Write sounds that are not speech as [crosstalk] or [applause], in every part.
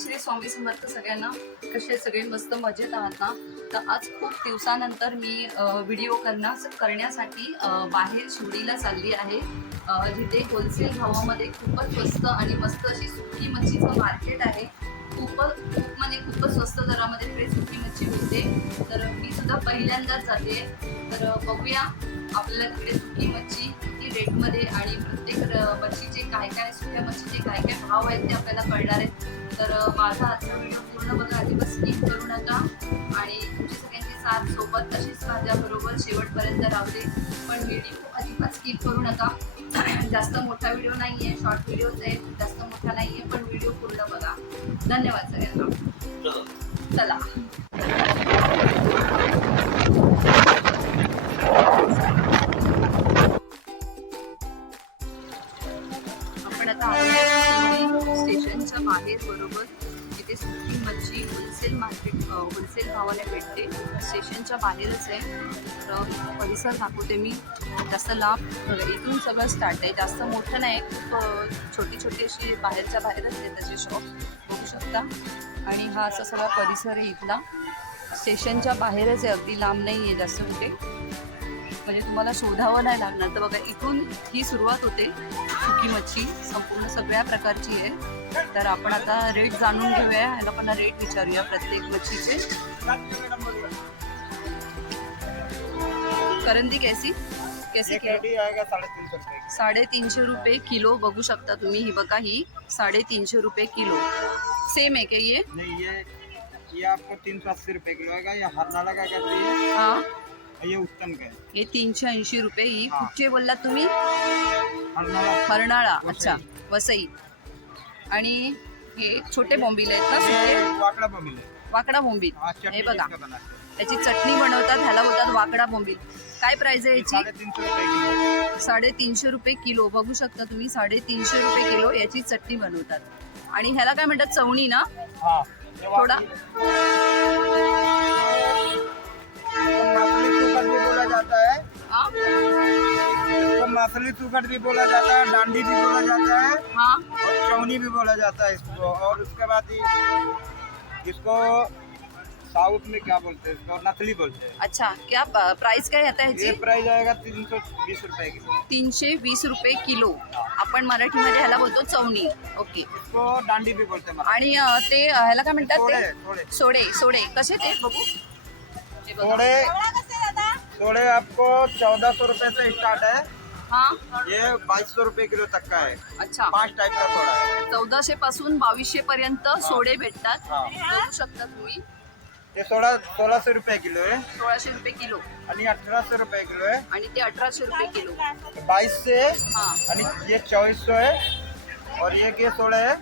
श्री स्वामी समर्थ सगळ्यांना कसे सगळे मस्त मजेत आहात ना? तर आज खूप दिवसानंतर मी व्हिडिओ करण्यास करण्यासाठी बाहेर शिवडीला चालली आहे. जिथे होलसेल भावामध्ये खूपच स्वस्त आणि मस्त अशी सुकी मच्छीचं मार्केट आहे. खूपच खूप म्हणजे खूपच स्वस्त दरामध्ये फ्रेश सुकी मच्छी मिळते. तर मी सुद्धा पहिल्यांदाच जाते. तर बघूया आपल्याला तिकडे सुकी मच्छी किती रेटमध्ये आणि प्रत्येक र- मच्छीचे काय काय सुक्या मच्छीचे काय काय भाव आहेत ते आपल्याला कळणार आहेत. तर माझा आजचा व्हिडिओ पूर्ण बघा. अजिबात स्किप करू नका. आणि तुमची सगळ्यांची साथ सोबत तशीच माझ्याबरोबर शेवटपर्यंत राहू दे. पण व्हिडिओ अजिबात स्किप करू नका. [clears throat] जास्त मोठा व्हिडिओ नाही आहे शॉर्ट व्हिडिओज आहेत. जास्त मोठा नाही आहे पण व्हिडिओ पूर्ण बघा. धन्यवाद सगळ्यांना. चला. बाहेरच आहे. तर परिसर दाखवते मी. जास्त लांब इथून सगळं स्टार्ट आहे. जास्त मोठं नाही खूप छोटी छोटी अशी बाहेरच्या बाहेरच आहे त्याचे शॉप बघू शकता. आणि हा असा सगळा परिसर आहे इथला. स्टेशनच्या बाहेरच आहे अगदी लांब नाही आहे जास्त कुठे म्हणजे तुम्हाला शोधावं नाही लागणार. तर बघा इथून ही सुरुवात होते. सुकी मच्छी संपूर्ण सगळ्या प्रकारची आहे. तर आपण आता रेट जाणून घेऊया. ह्याला पण रेट विचारूया प्रत्येक मच्छीचे. करंदी कैसी? कैसी किलो? रेडी आएगा साढ़े तीन सौ रुपये साडेतीनशे रुपये किलो बघू शकता तुम्ही. ही बघा ही साडेतीनशे रुपये किलो. सेम आहे का ये? नहीं ये ये आपको तीन सौ अस्सी रुपये किलो आएगा ये हरनाला का कहते हैं. हा ये उत्तम का है हे तीनशे ऐंशी रुपये. ही हा. कुठचे बोललात तुम्ही? हरनाला हरणाळा. वसई. अच्छा वसई. आणि हे छोटे बोंबील आहेत ना ये वाकड़ा बमिल है वाकडा बोंबील. हाँ बघा. त्याची चटणी बनवतात ह्याला बोलतात वाकडा बोंबील. काय प्राइस आहे याची? साडेतीनशे रुपये किलो. बघू शकता तुम्ही साडेतीनशे रुपये किलो याची चटनी बनवतात. आणि ह्याला काय म्हणतात चवणी ना? हाँ थोड़ा. मसली सुकट भी बोला जाता है? डांडी भी बोला जाता है। हा? और चौनी भी बोला जाता है इसको और उसके बाद इसको साउथ में क्या बोलते हैं इसको? नकली बोलते हैं। अच्छा क्या प्राइस काय आता ये ह्याची प्राइस आएगा तीन सौ बीस रुपए की तीनशे वीस रुपये किलो। आपण मराठीमध्ये ह्याला बोलतो चवणी. ओके. इसको डांडी भी बोलते हैं मतलब। आणि अ, ते अ, ह्याला काय म्हणतात थोड़े ते? थोड़े सोडे. सोडे कसे ते? बघू. हे बघा. थोड़े थोड़े आपको चौदह सौ रुपए से स्टार्ट है हा? ये बाईस सौ रुपए किलो तक का है अच्छा. पांच टाइप का थोड़ा है चौदाशे पासून बावीसशे पर्यंत सोडे भेटतात. हा. बघू शकता तुम्ही. ये सोलह सोलह सौ रुपए किलो है सोळाशे रुपये किलो. आणि अठारह सौ रुपये किलो है आणि ते अठराशे रुपये किलो. बाईस से हा. आणि ये चौबीस सौ है और ये के सोलह है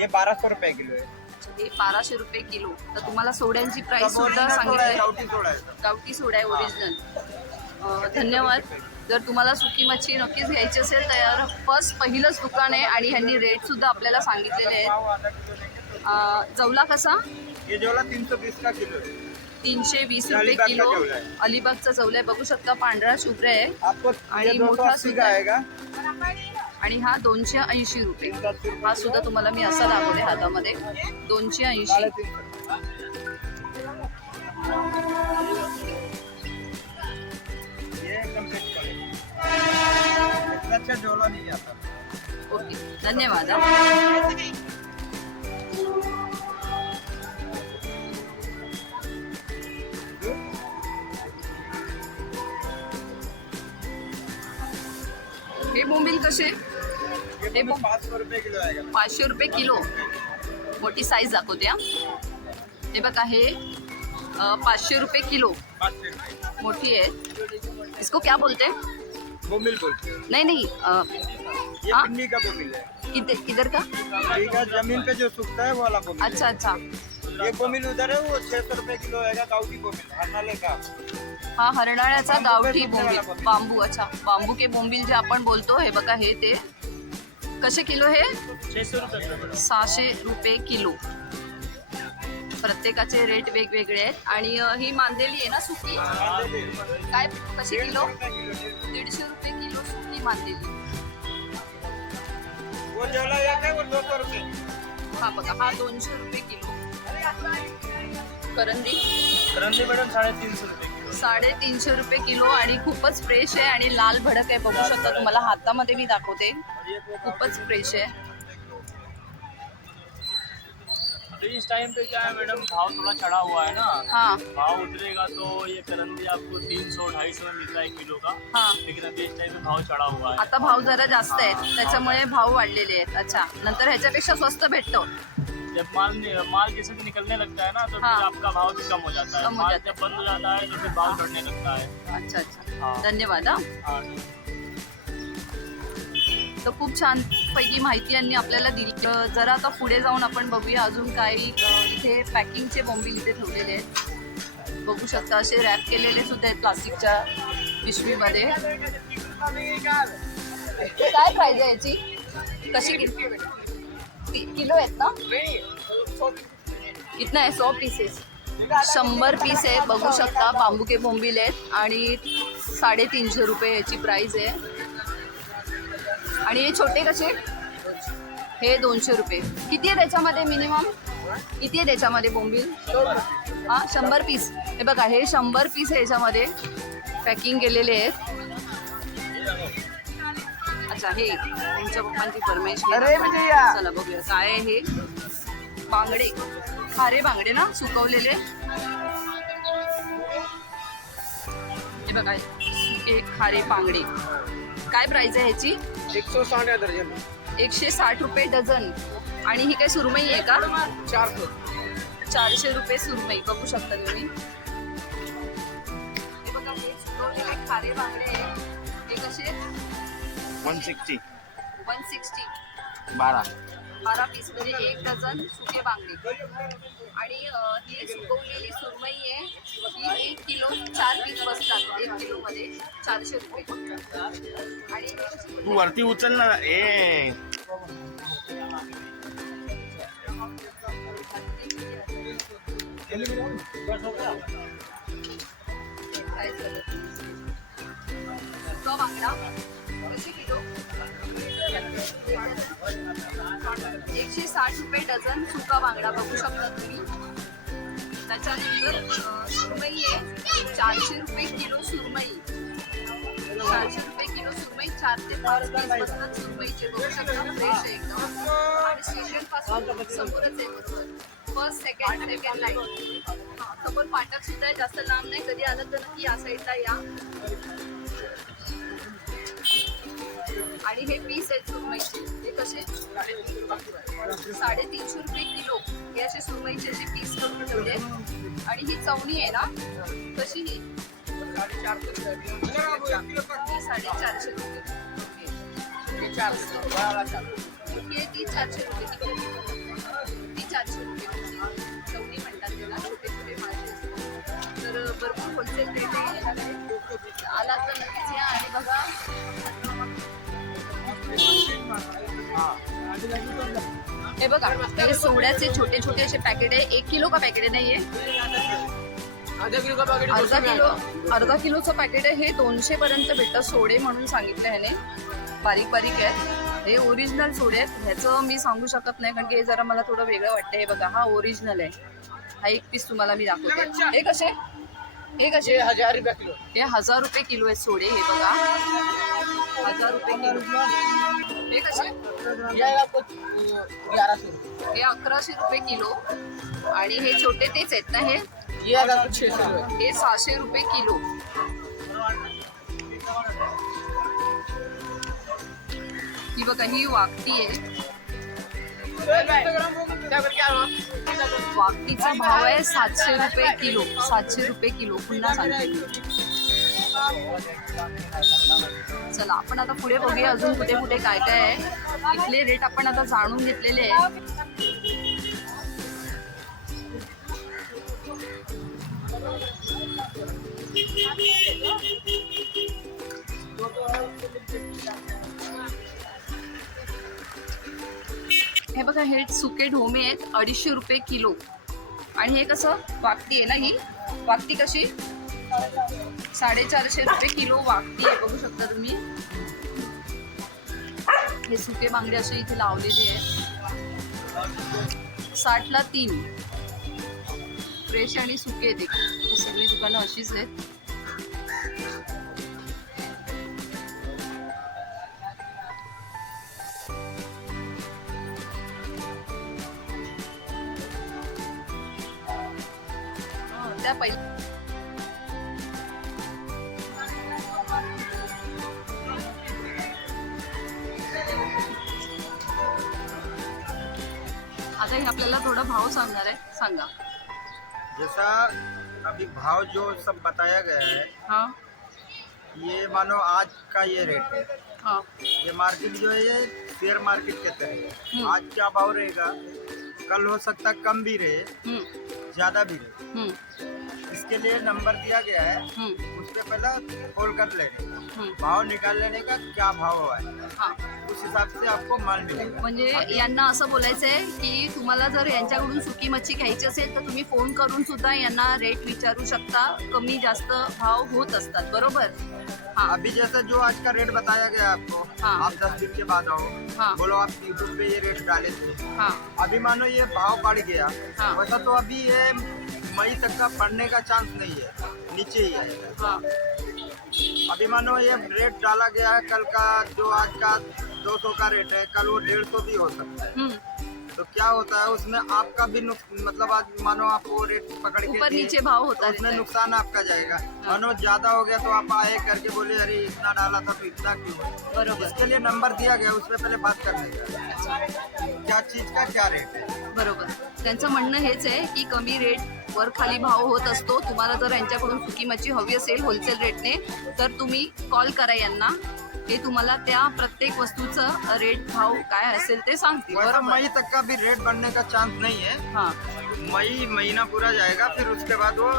ये बारह सौ रुपए किलो है हे बाराशे रुपये किलो. तर तुम्हाला सोड्यांची प्राइस सब सुद्धा original सोडा है सांगितली गावठी सोडा है सब. गावठी सोडा आहे ओरिजिनल धन्यवाद. जर तुम्हाला सुकी मच्छी नक्कीच घ्यायची असेल तर फर्स्ट पहिलंच दुकान आहे आणि ह्यांनी रेट सुद्धा आपल्याला सांगितलेले आहेत. पाव आधा किलो लेंगे तो अं, जवला कसा? ये जोला तीन सौ बीस का किलो है तीनशे वीस रुपये अलिबागचा किलो. जेवला आहे. अलिबागचा जवला आहे. बघू शकता पांढरा शुभ्र आहे. आपको आणि ये दो सौ मोठा अस्सी सुद्धा का आहे. आएगा आणि हा दोनशे ऐंशी रुपये. हा सुद्धा तुम्हाला मी असा दाखवते हातामध्ये. दोनशे ऐंशी. साढ़े तीन सौ ये एकदम फिट पड़ेगा इससे अच्छा डोला नहीं आता. ओके. धन्यवाद हा. बोंबील कसे? किलो आएगा पाचशे रुपये किलो. मोठी साईज दाखवते हा. हे बघा हे पाचशे रुपये किलो. मोठी आहे. इसको क्या बोलते? हैं बोमिल बोलते. हैं नहीं नहीं अ, ये हाँ? का है? इधर इधर का? है जमीन पे जो सूखता है वो वाला अच्छा अच्छा. है। ये बोमिल उधर है वो छह सौ रुपए किलो आएगा गाउटी बोमिल हरनाले का। हा हरणाळ्याचा गावठी बोंबील बांबू अच्छा बांबू के बोंबील जे आपण बोलतो हे बघा हे ते कसे किलो हे? सहाशे रुपये किलो. प्रत्येकाचे रेट वेगवेगळे आहेत. आणि ही मांदेली आहे ना सुकी? काय कशी किलो? दीडशे रुपये किलो सुकी मांदेली. हा बघा हा दोनशे रुपये किलो. करंदी? करंदी मॅडम साडेतीनशे रुपये साडेतीनशे रुपये किलो आणि खूपच फ्रेश आहे आणि लाल भडक आहे बघू शकता तुम्हाला. हातामध्ये मी दाखवते. खूपच फ्रेश आहे. तो इस टाइम पे क्या है मैडम भाव थोड़ा चढ़ा हुआ है ना? हा। भाव उतरेगा तो ये करंदी आपको तीन सौ ढाई सौ में मिलता है एक किलो का। हा। लेकिन अभी इस टाइम पे भाव चढ़ा हुआ है। आता भाव जरा जास्त आहेत त्याच्यामुळे भाव वाढलेले आहेत. अच्छा नंतर ह्याच्यापेक्षा स्वस्त भेटतो. जब माल माल जैसे भी निकलने लगता है ना तो हाँ। फिर आपका भाव भी कम हो जाता है। कम हो माल जाता है। जब बंद हो जाता है तो फिर भाव बढ़ने लगता है। अच्छा अच्छा। हाँ। धन्यवाद हा। हाँ। तर खूप छान पैकी माहिती यांनी आपल्याला दिली. तर जरा आता पुढे जाऊन आपण बघूया अजून काही अ, इथे पॅकिंगचे बॉम्बिल इथे ठेवलेले आहेत. बघू शकता असे रॅप केलेले सुद्धा आहेत प्लास्टिकच्या पिशवीमध्ये. काय आहे याची? कशी किलो? किलो आहेत ना? कितना आहे सौ पीसेस शंभर पीस आहेत बघू शकता. बांबूके बोंबील आहेत आणि साडेतीनशे रुपये याची प्राईज आहे. आणि हे छोटे कसे? हे दोनशे रुपये. किती आहे त्याच्यामध्ये मिनिमम किती आहे त्याच्यामध्ये बोंबील? हां शंभर पीस हे बघा हे शंभर पीस आहे याच्यामध्ये पॅकिंग केलेले आहेत. अच्छा हे तुमच्या पप्पांची आहे. अरे विजया! चला बघूया. काय आहे हे? बांगडे. खारे बांगडे ना सुकवलेले. हे बघा सुके खारे बांगडे. काय प्राइस आहे ह्याची? एक सौ साठ दर्जन एकशे साठ रुपये डझन. आणि ही काय सुरमई आहे का? चार सौ चारशे रुपये सुरमई. बघू शकता तुम्ही. हे बघा हे सुकवलेले खारे बांगडे. आहे वन सिक्सटी वन सिक्स्टी बारह बारा पीस म्हणजे एक डझन सुके बांगडे. आणि अं, ही सुकवलेली सुरमई आहे ही एक किलो चार पीस बसतात एक किलो मध्ये चारशे रुपये. आणि तू वरती उचल ना. ए. काय झालं? सुका बांगडा. एकशे साठ रुपये डझन सुका बांगडा बघू शकता तुम्ही. त्याच्यानंतर सुरमई आहे. चारशे रुपये किलो सुरमई. चारशे रुपये किलो सुरमई चार ते पाच पीस सुरमईचे बघू शकता. फ्रेश आहे एकदम. आणि स्टेशनपासून समोरच आहे फर्स्ट सेकंड सेकंड लाईन समोर फाटक सुद्धा आहे. जास्त लांब नाही. कधी आलं तर नक्की या साईडला या. आणि हे पीस आहेत सुरमईचे हे कसे? साडेतीनशे रुपये किलो. हे असे सुरमईचे असे पीस करून ठेवले. आणि ही चवणी आहे ना कशी ही? साडेचारशे रुपये. हे ती चारशे रुपये किलो. ती चारशे रुपये. चवणी म्हणतात त्याला. छोटे छोटे मासे. असतात. तर भरपूर होलसेल रेट आहे. आलात तर नक्कीच या. आणि बघा हे बघा हे सोड्याचे छोटे छोटे असे पॅकेट आहे. एक किलो का पॅकेट आहे? नाहीये. अर्धा किलो अर्धा किलोचं पॅकेट आहे. हे दोनशे पर्यंत भेटतं सोडे म्हणून सांगितलं ह्याने. बारीक बारीक आहे. हे ओरिजिनल सोडे आहेत. ह्याचं मी सांगू शकत नाही कारण की हे जरा मला थोडं वेगळं वाटतं हे बघा हा ओरिजिनल आहे. हा एक पीस तुम्हाला मी दाखवते. हे कसे? हे कसे? हजार रुपया किलो. हे हजार रुपये किलो आहेत सोडे हे बघा. हजार रुपये किलो. हे कसे? हे अकराशे रुपये किलो. आणि हे छोटे तेच आहेत ना हे? ये सौ हे सहाशे रुपये किलो. ही बघा ही वागती आहे. वाकटीचा भाव आहे सातशे रुपये किलो. सातशे रुपये किलो पुन्हा सांगते. मी. चला आपण आता पुढे बघूया अजून कुठे कुठे काय काय आहे. इथले रेट आपण आता जाणून घेतलेले आहे हे बघा हे सुके ढोमे आहेत अडीचशे रुपये किलो. आणि हे कसं? वाकटी आहे ना ही? वाकटी कशी? साडेचारशे रुपये किलो वाकटी आहे बघू शकता तुम्ही. हे सुके बांगडे असे इथे लावलेले आहेत. साठला तीन. फ्रेश आणि सुके देखील सगळी दुकानं अशीच आहेत. त्या पहिल्या आपल्याला थोडा भाव सांगणार आहे. सांगा. जैसा अभी भाव जो सब बताया गया है हाँ. ये मानो आज का ये रेट है। हाँ. ये मार्केट जो है ये शेयर मार्केट के तरह हम्म। है आज क्या भाव रहेगा? कल हो सकता कम भी रहे हम्म, ज़्यादा भी रहे। इसके लिए नंबर दिया गया है उसके पहले कॉल कर लेने का. भाव निकाल लेने का क्या भाव हुआ है? हा। उस हिसाब से आपको माल मिलेगा। म्हणजे यांना असं बोलायचं आहे की तुम्हाला जर यांच्याकडून सुकी मच्छी घ्यायची असेल तर तुम्ही फोन करून सुद्धा यांना रेट विचारू शकता. कमी जास्त भाव होत असतात. बरोबर? हा. अभी जैसा जो आज का रेट बताया गया आपको हाँ। आप दस दिन के बाद आओ। हाँ। बोलो आप यूट्यूब पे ये रेट डाले थे हा. अभी मानो ये भाव बढ़ गया। हाँ। वैसा तो अभी ये मई तक का बढ़ने का चांस नहीं है। नीचे ही आएगा हाँ। अभी मानो ये रेट डाला गया है कल का जो आज का 200 का रेट है कल वो डेढ़ सौ भी हो सकता है। हम्म, तो क्या होता है उसमें आपका भी मतलब आज मानो आप वो रेट पकड़ के ऊपर नीचे भाव होता तो उसमें है। नुकसान आपका जाएगा। मानो ज्यादा हो गया तो आप आए करके बोले अरे इतना डाला था तो इतना क्यों? बरोबर। इसके लिए नंबर दिया गया उसमें पहले बात करने का क्या चीज का क्या रेट है? बरोबर। त्यांचं म्हणणं हेच आहे की कमी रेट वर खाली भाव होत असतो. तुम्हाला जर यांच्याकडून सुकी मच्छी हवी असेल होलसेल रेटने तर तुम्ही कॉल करा यांना. हे तुम्हाला त्या प्रत्येक वस्तूचं रेट भाव काय असेल ते सांगतील. वैसा बरोबर? मई तक का भी रेट बढ़ने का चांस नहीं है। हा. मई महीना पूरा जाएगा फिर उसके बाद वो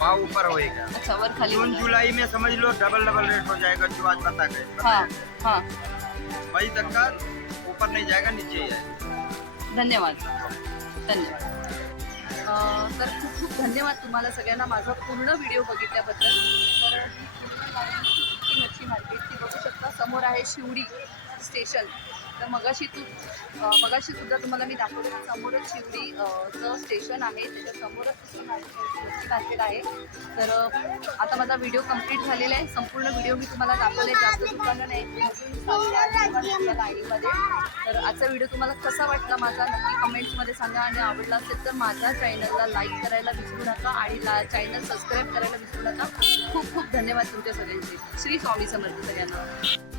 भाव ऊपर होएगा। अच्छा वर खाली जून होणार. जुलाई में समझ लो डबल डबल रेट हो जाएगा जो आज बता गए हा हा. मई तक का ऊपर नहीं जाएगा नीचे ही आएगा। धन्यवाद. धन्यवाद. अं, तर खूप खूप धन्यवाद तुम्हाला सगळ्यांना माझा पूर्ण व्हिडिओ बघितल्याबद्दल. मार्केट ती बघू शकता. समोर आहे शिवडी. स्टेशन. तर मगाशी तू मगाशी सुद्धा तुम्हाला मी दाखवलं समोरच शिवडीचं स्टेशन आहे त्याच्या समोरच मार्केट आहे. तर आता माझा व्हिडिओ कंप्लीट झालेला आहे. संपूर्ण व्हिडिओ मी तुम्हाला दाखवले जास्त दुकानं नाही अजून लाईनमध्ये तर आजचा व्हिडिओ तुम्हाला कसा वाटला माझा नक्की कमेंट्समध्ये सांगा. आणि आवडला असेल तर माझ्या चॅनलला लाईक करायला विसरू नका आणि ला चॅनल सबस्क्राईब करायला विसरू नका. खूप खूप धन्यवाद तुमच्या सगळ्यांचे. श्री स्वामी समर्थ सगळ्यांना.